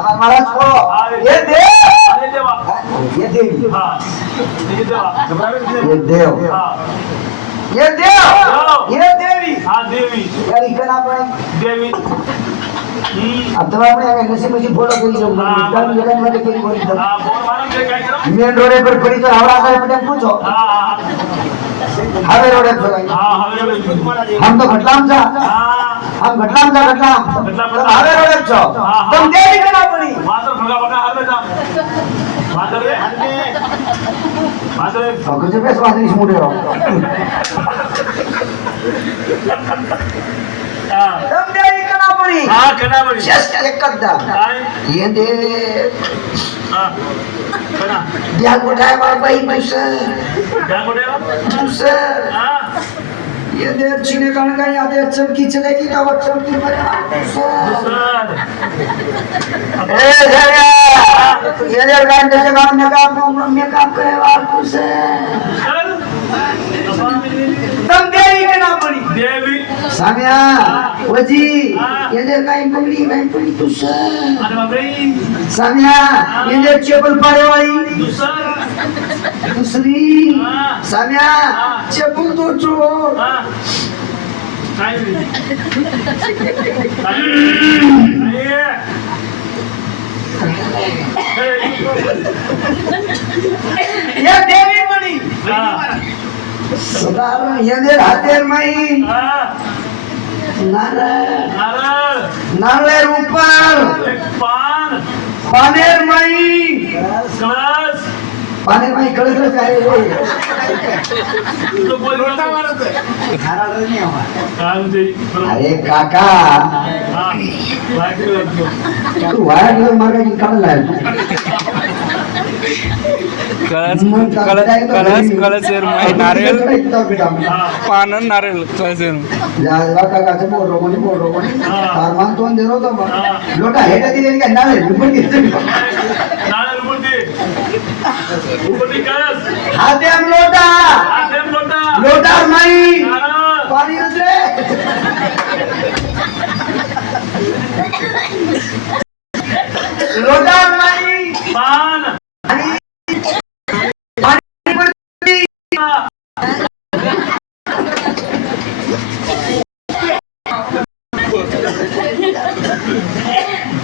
हमारा महाराज को ये देव ये देवी ये देव ये देव ये देवी यार इकडे आपण देवी आता आपण नशीब फोटो करू शकतो कारण जगामध्ये केली बोली मेन रोड पर पड़ी तो हवड़ा का पटन पूछो हवे रोड पर हम तो घटलाम जा हम घटलाम जा घटलाम हवे रोड पर छो तुम देवी कना पड़ी मात्र भगा भगा हवे जा मात्र सगळे बेस वाजनी मोठे राव तुम देवी कना पड़ी हां कना पड़ी जस्ट एकदा ये दे हां कना द्या गोठाय बाई दुसर क्या बोले आप दुसर हां ये देर चीने कारण का याद है चमकी चलेगी ना वो चमकी मरे सर ए जरा ये देर गान जैसे काम में काम करे वाल कुसे तुम देवी के नाम पड़ी देवी सामिया वजी ये देर का पगड़ी कुसे अरे बाप रे सामिया ये देर चेपल पाड़े वाली दूसरी सामिया चेपल तो चोर काय ये देवी बनी सदार ये देर हातेर मई नारळ ऊपर पानेर मई पानेर मई कळत काय रे अरे काका तू वाया गेलो मार्गाची काढला कळस नारळ पान नारळ कळस काकाचं बोल रोमणी फारमान तोंड देरो तो लोटा हेटा दिले काय नारळ पण घेतलं हातेम लोटा लोटा माई पाणी उतरे लोटा माई पान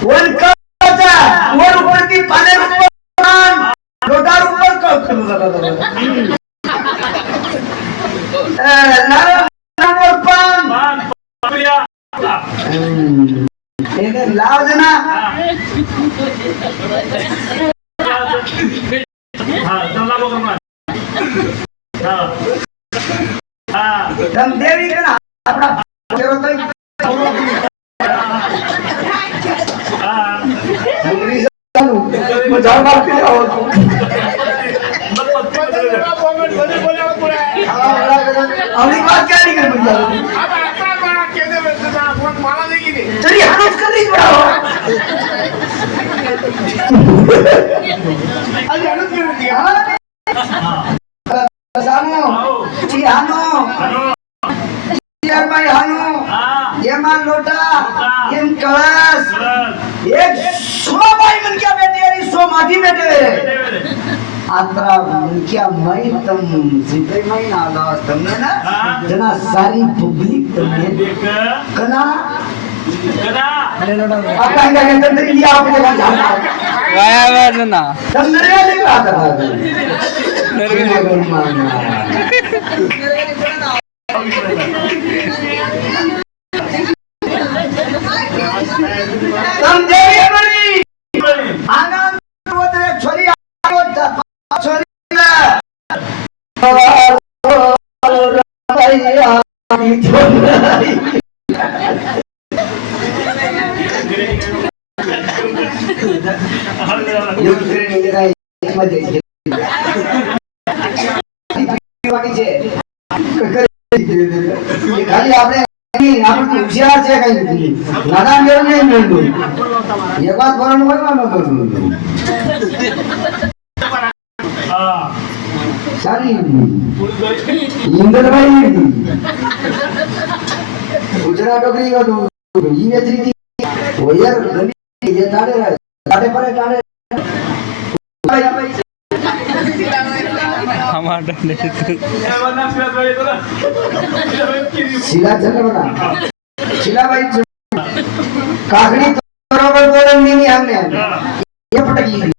वन ऊपर की पानेर ऊपर लोटा ऊपर नारळ पान लाव देना हम देवी का अपना मजा मारती हो अपनी बात क्या नहीं कर मुझे चलिए हम कर ली बड़ा हो अरे अनुज कर दिया सानो जी हानो यार भाई हानो ये मान लोटा ये कलश एक सो भाई मन क्या बेटे यार सो माटी बेटे आत्रा क्या मैं तम जिते मैं आला तुमने ना जना सारी पब्लिक तुमने कना आपका क्या कहते हैं ये आपने कहा जाना वाया ना तुम नरे नहीं आता था तुम देवी बनी आनंद उतरे छोरी छोरी खाली આપણે આપણે હોશિયાર છે કઈ નાના મેળ નહીં મેળવું એક વાત ભરણ હોય ન કરવું સારી ઇન્દ્રભાઈ ગુજરાત ડોકરી ઈ વેચરી હોય યાર એ તાડે काढे परे काढे आम्हा डंडे शिला चंद्रबना शिलाबाई कागणी बरोबर बोलून मी आमने ये फटकली